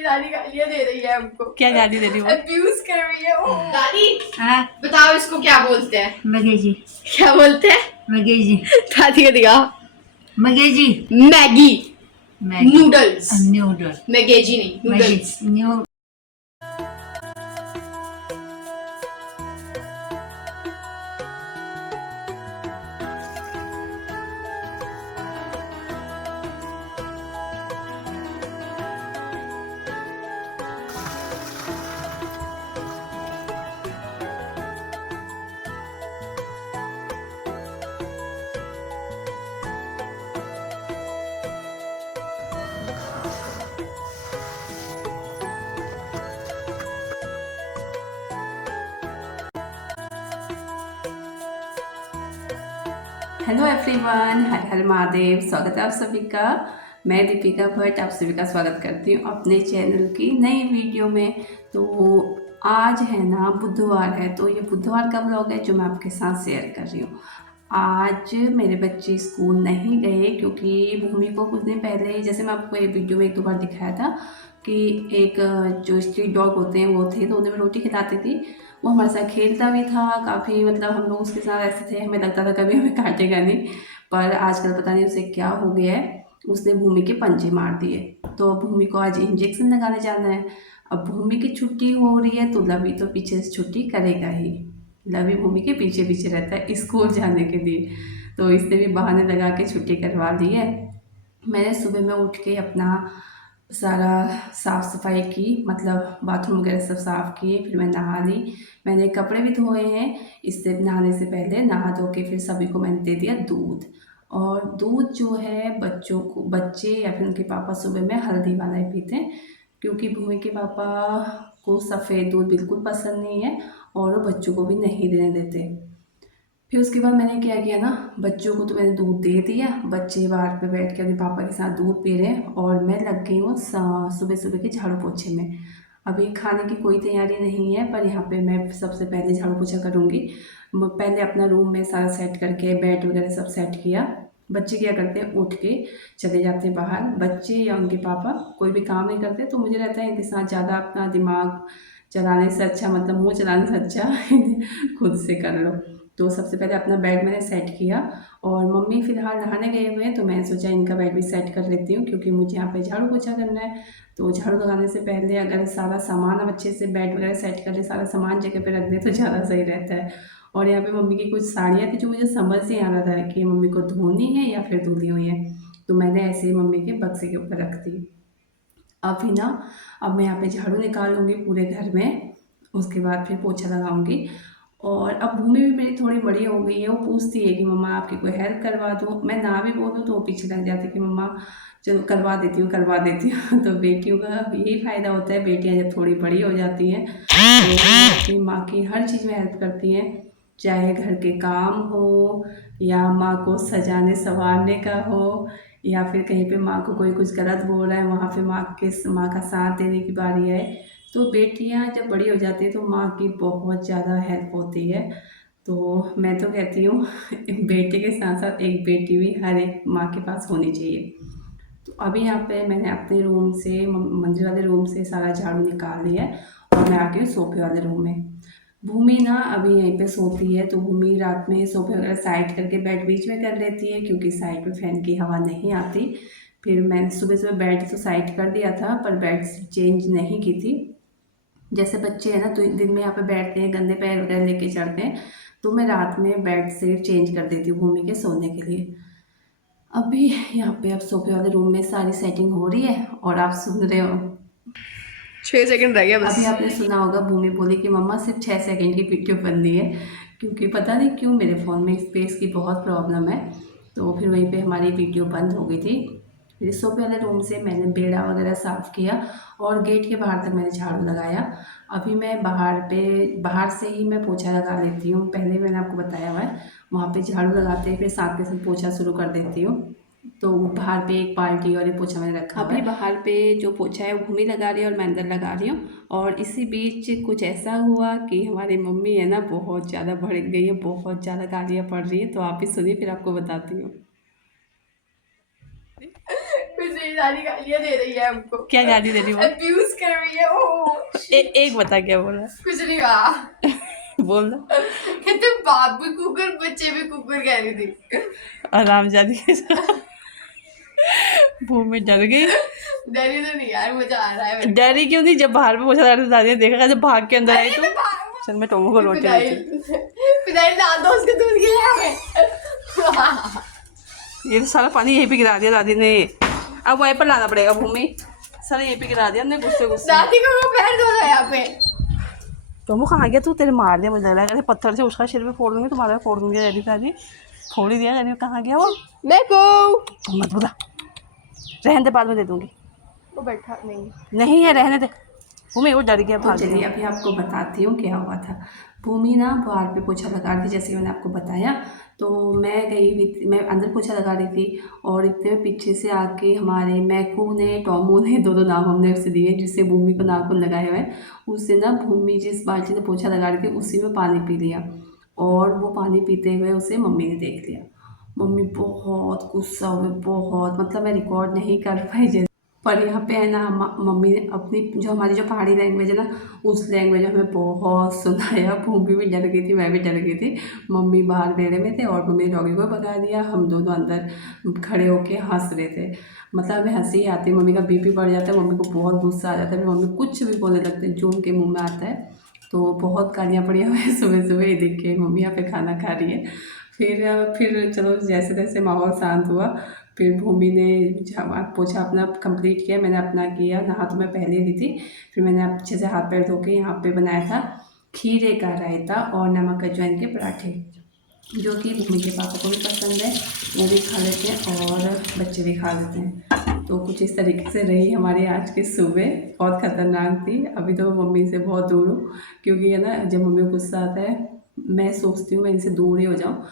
मेरी दादी गालियाँ दे रही है हमको। क्या गाली दे रही है? अब्यूज कर रही है वो। दादी हाँ बताओ इसको क्या बोलते हैं? मगेजी क्या बोलते हैं? मगेजी दादी को दिखाओ। मगेजी मैगी मैगी नूडल्स। नूडल मैगेजी नहीं नूडल्स। न्यू। हेलो एवरीवन, हर हर महादेव। स्वागत है आप सभी का। मैं दीपिका भट्ट आप सभी का स्वागत करती हूँ अपने चैनल की नई वीडियो में। तो आज है ना बुधवार है, तो ये बुधवार का ब्लॉग है जो मैं आपके साथ शेयर कर रही हूँ। आज मेरे बच्चे स्कूल नहीं गए क्योंकि भूमि को कुछ दिन पहले ही, जैसे मैं आपको ये वीडियो में एक दो बार दिखाया था कि एक जो स्ट्रीट डॉग होते हैं वो थे, तो उन्हें मैं रोटी खिलाती थी। वो हमारे साथ खेलता भी था काफ़ी, मतलब हम लोग उसके साथ ऐसे थे, हमें लगता था कभी हमें काटेगा नहीं। पर आजकल पता नहीं उसे क्या हो गया है, उसने भूमि के पंजे मार दिए। तो भूमि को आज इंजेक्शन लगाने जाना है। अब भूमि की छुट्टी हो रही है तो लवी तो पीछे से छुट्टी करेगा ही। लवी भूमि के पीछे पीछे रहता है स्कूल जाने के लिए, तो इसने भी बहाने लगा के छुट्टी करवा दी है। मैंने सुबह में उठ के अपना सारा साफ़ सफाई की, मतलब बाथरूम वगैरह सब साफ़ किए, फिर मैं नहा ली। मैंने कपड़े भी धोए हैं, इससे नहाने से पहले नहा धो के फिर सभी को मैंने दे दिया दूध। और दूध जो है बच्चों को, बच्चे या फिर उनके पापा सुबह में हल्दी वाला ही पीते हैं, क्योंकि भूमि के पापा को सफ़ेद दूध बिल्कुल पसंद नहीं है और वो बच्चों को भी नहीं देने देते। फिर उसके बाद मैंने क्या किया ना, बच्चों को तो मैंने दूध दे दिया, बच्चे बाहर पे बैठ के अपने पापा के साथ दूध पी रहे हैं और मैं लग गई हूँ सुबह सुबह के झाड़ू पोछे में। अभी खाने की कोई तैयारी नहीं है, पर यहाँ पे मैं सबसे पहले झाड़ू पोछा करूँगी। पहले अपना रूम में सारा सेट करके बेड वगैरह सब सेट किया। बच्चे क्या करते हैं, उठ के चले जाते हैं बाहर, बच्चे या उनके पापा कोई भी काम नहीं करते, तो मुझे रहता है इनके साथ ज़्यादा अपना दिमाग चलाने से अच्छा, मतलब मुँह चलाने से अच्छा खुद से कर लो। तो सबसे पहले अपना बेड मैंने सेट किया और मम्मी फ़िलहाल नहाने गए हुए हैं, तो मैंने सोचा इनका बेड भी सेट कर लेती हूँ क्योंकि मुझे यहाँ पे झाड़ू पोछा करना है। तो झाड़ू लगाने से पहले अगर सारा सामान हम अच्छे से बेड वगैरह सेट कर ले, सारा सामान जगह पे रख दें तो ज़्यादा सही रहता है। और यहाँ पे मम्मी की कुछ साड़ियाँ थी जो मुझे समझ नहीं आ रहा था कि मम्मी को धोनी है या फिर धुली हुई है, तो मैंने ऐसे ही मम्मी के बक्से के ऊपर रख दी। अभी ना, अब मैं यहाँ पे झाड़ू निकालूंगी पूरे घर में, उसके बाद फिर पोछा लगाऊंगी। और अब भूमि भी मेरी थोड़ी बड़ी हो गई है, वो पूछती है कि मम्मा आपकी कोई हेल्प करवा दूँ। मैं ना भी बोलूँ तो वो पीछे लग जाती है कि मम्मा चलो करवा देती हूँ करवा देती हूँ तो बेटियों का यही फ़ायदा होता है, बेटियाँ जब थोड़ी बड़ी हो जाती हैं तो अपनी माँ की हर चीज़ में हेल्प करती हैं, चाहे घर के काम हो या माँ को सजाने संवारने का हो, या फिर कहीं पे माँ को कोई कुछ गलत बोल रहा है वहाँ पे माँ का साथ देने की बारी है। तो बेटियाँ जब बड़ी हो जाती है तो माँ की बहुत ज़्यादा हेल्प होती है। तो मैं तो कहती हूँ एक बेटे के साथ साथ एक बेटी भी हर एक माँ के पास होनी चाहिए। तो अभी यहाँ पे मैंने अपने रूम से, मंदिर वाले रूम से सारा झाड़ू निकाल लिया है और मैं आ गई हूँ सोफे वाले रूम में। भूमि ना अभी यहीं पे सोती है, तो भूमि रात में सोफे वगैरह साइड करके बेड बीच में कर लेती है क्योंकि साइड पे फैन की हवा नहीं आती। फिर मैंने सुबह सुबह बेड तो साइड कर दिया था पर बेड चेंज नहीं की थी। जैसे बच्चे हैं ना तो दिन में यहाँ पे बैठते हैं, गंदे पैर वगैरह लेके चढ़ते हैं, तो मैं रात में बेड से चेंज कर देती हूँ भूमि के सोने के लिए। अभी यहाँ पे अब सोफे वाले रूम में सारी सेटिंग हो रही है और आप सुन रहे हो। 6 सेकंड रह गया बस। अभी आपने सुना होगा भूमि बोली कि मम्मा सिर्फ 6 सेकंड की वीडियो बननी है, क्योंकि पता नहीं क्यों मेरे फ़ोन में स्पेस की बहुत प्रॉब्लम है। तो फिर वहीं पे हमारी वीडियो बंद हो गई थी। फिर सोफे वाले रूम से मैंने बेड़ा वगैरह साफ़ किया और गेट के बाहर तक मैंने झाड़ू लगाया। अभी मैं बाहर से ही मैं पोछा लगा लेती हूँ, पहले मैंने आपको बताया हुआ है। वहाँ पे झाड़ू लगाते फिर साथ के साथ पोछा शुरू कर देती हूँ। तो बाहर पे एक बाल्टी और एक पोछा मैंने रखा हुआ है। अभी बाहर पे जो पोछा है वो भूमि लगा रही है और मैं अंदर लगा रही हूँ। और इसी बीच कुछ ऐसा हुआ कि हमारी मम्मी है ना बहुत ज़्यादा भड़क गई है, बहुत ज़्यादा गालियाँ पड़ रही है, तो आप ही सुनिए फिर आपको बताती हूँ। मेरी दादी गालियां दे रही है हमको। क्या गाली दे रही हो? अब्यूज कर रही है वो। एक बता क्या बोला? कुछ नहीं कहा। बोल दो। कहते बाप भी कुकुर बच्चे भी कुकुर कह रही थी। आराम जाती भूमि डर गई। डरी तो नहीं यार, मजा आ रहा है। डरी क्यों नहीं? जब बाहर पे पूछा था दादी ने देखा जब भाग के अंदर आई तो चल मैं टोमो को रोटी देती। पिदाई डाल दो उसके दूध के लिए। ये तो सारा पानी यहीं पे गिरा दिया दादी ने। अब वहीं पर लाना पड़ेगा भूमि। सारा यहीं पे गिरा दिया हमने गुस्से गुस्से। दादी को पैर धो रहा है यहाँ पे। टोमो कहाँ गया तू? तेरे मार दिया मुझे लग रहा है। पत्थर से उसका सिर पे फोड़ दूंगी, तुम्हारा फोड़ दूंगी। दादी दादी फोड़ ही दिया। दादी कहाँ गया वो? मैं को मत बोला, रहने दे, बाद में दे दूंगी। वो बैठा नहीं नहीं है, रहने दे। भूमि वो डर गया भाग गया। चलिए अभी आपको बताती हूँ क्या हुआ था। भूमि ना बाहर पे पोछा लगा रही थी, जैसे मैंने आपको बताया। तो मैं गई हुई थी, मैं अंदर पोछा लगा रही थी और इतने में पीछे से आके हमारे मैकू ने, टॉमो ने, दो नाम हमने उसे दिए जिससे भूमि को नाखून लगाए हुए हैं। उससे ना भूमि जिस बाल्टी से पोछा लगा रही थी उसी में पानी पी लिया और वो पानी पीते हुए उसे मम्मी ने देख लिया। मम्मी बहुत गुस्सा हुए, बहुत, मतलब मैं रिकॉर्ड नहीं कर पाई। पर यहाँ पे है ना मम्मी ने अपनी जो हमारी जो पहाड़ी लैंग्वेज है ना उस लैंग्वेज हमें बहुत सुनाया। भूमि भी डर गई थी, मैं भी डर गई थी। मम्मी बाहर बेड़े में थे और मम्मी ने डॉगी को भगा दिया। हम दोनों अंदर खड़े होके हंस रहे थे। मतलब हमें हंसी आती है, मम्मी का बीपी बढ़ जाता है, मम्मी को बहुत गुस्सा आ जाता है। मम्मी कुछ भी बोलने लगते हैं जो उनके मुँह में आता है। तो बहुत गालियाँ पड़ी हमें सुबह सुबह ही देख के। मम्मी यहाँ पे खाना खा रही है। फिर चलो जैसे तैसे माहौल शांत हुआ। फिर भूमि ने पोछा अपना कंप्लीट किया, मैंने अपना किया। नहा तो मैं पहले ली थी। फिर मैंने अच्छे से हाथ पैर धो के यहाँ पे बनाया था खीरे का रायता और नमक अजवाइन के पराठे, जो कि भूमि के पापा को भी पसंद है, वो भी खा लेते हैं और बच्चे भी खा लेते हैं। तो कुछ इस तरीके से रही हमारी आज की सुबह। बहुत ख़तरनाक थी। अभी तो मम्मी से बहुत दूर हूँ, क्योंकि है ना जब मम्मी को गुस्सा आता है मैं सोचती हूँ मैं इनसे दूर ही हो जाऊँ,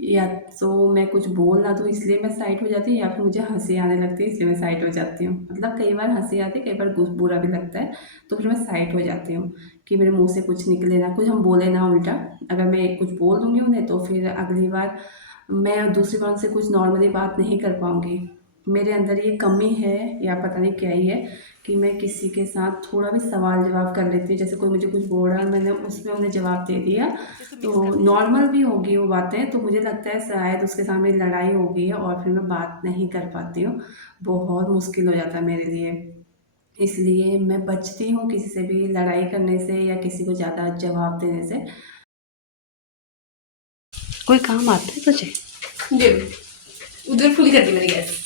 या तो मैं कुछ बोल ना दूँ इसलिए मैं साइड हो जाती हूँ, या फिर मुझे हंसी आने लगती है इसलिए मैं साइड हो जाती हूँ। मतलब कई बार हंसी आती है, कई बार बुरा भी लगता है, तो फिर मैं साइड हो जाती हूँ कि मेरे मुंह से कुछ निकले ना, कुछ हम बोले ना उल्टा। अगर मैं कुछ बोल दूँगी उन्हें तो फिर अगली बार मैं दूसरी बार उनसे कुछ नॉर्मली बात नहीं कर पाऊँगी। मेरे अंदर ये कमी है या पता नहीं क्या ही है कि मैं किसी के साथ थोड़ा भी सवाल जवाब कर लेती हूँ। जैसे कोई मुझे कुछ बोल रहा है, मैंने उसमें उन्हें जवाब दे दिया तो नॉर्मल भी होगी वो बातें, तो मुझे लगता है शायद उसके सामने लड़ाई हो गई है और फिर मैं बात नहीं कर पाती हूँ। बहुत मुश्किल हो जाता है मेरे लिए, इसलिए मैं बचती हूँ किसी से भी लड़ाई करने से या किसी को ज़्यादा जवाब देने से। कोई काम आता है तुझे? उधर फुल कर दी मेरी गैस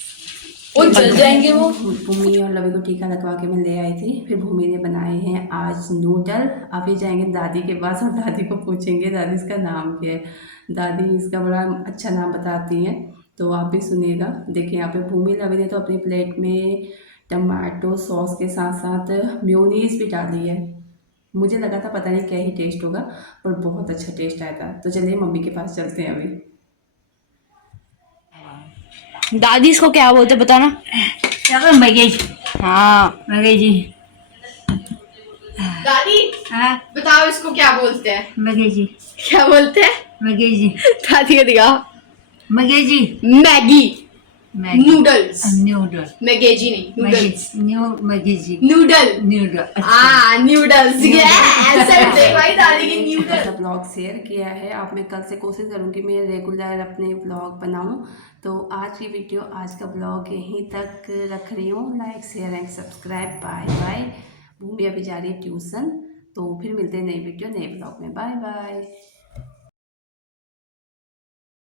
और जल जाएंगे वो। भूमि और लवी को टीका लगवा के मैं ले आई थी। फिर भूमि ने बनाए हैं आज नूडल। अभी जाएंगे दादी के पास और दादी को पूछेंगे दादी इसका नाम क्या है। दादी इसका बड़ा अच्छा नाम बताती हैं, तो आप भी सुनिएगा। देखिए यहाँ पे भूमि लवी ने तो अपनी प्लेट में टमाटो सॉस के साथ साथ मेयोनीज भी डाली है। मुझे लगा था पता नहीं क्या ही टेस्ट होगा, पर बहुत अच्छा टेस्ट आया था। तो चलिए मम्मी के पास चलते हैं अभी। दादी इसको क्या बोलते बताना? चलो मगेज। हाँ मगेजी। दादी हाँ बताओ इसको क्या बोलते हैं? मगेजी। क्या बोलते हैं? मगेजी। दादी का दिखा। मगेजी। Maggi noodles. नूडल। मैगेजी नहीं, नूडल्स। मगेजी। नूडल। नूडल। नूडल्स भाई दादी के नूडल। ब्लॉग शेयर किया है। अब मैं कल से कोशिश करूँगी मैं रेगुलर अपने ब्लॉग बनाऊँ। तो आज की वीडियो, आज का ब्लॉग यहीं तक रख रही हूँ। Like share and subscribe. Bye bye. Bhumi अभी जा रही है ट्यूशन, तो फिर मिलते हैं नई वीडियो नए ब्लॉग में। Bye bye.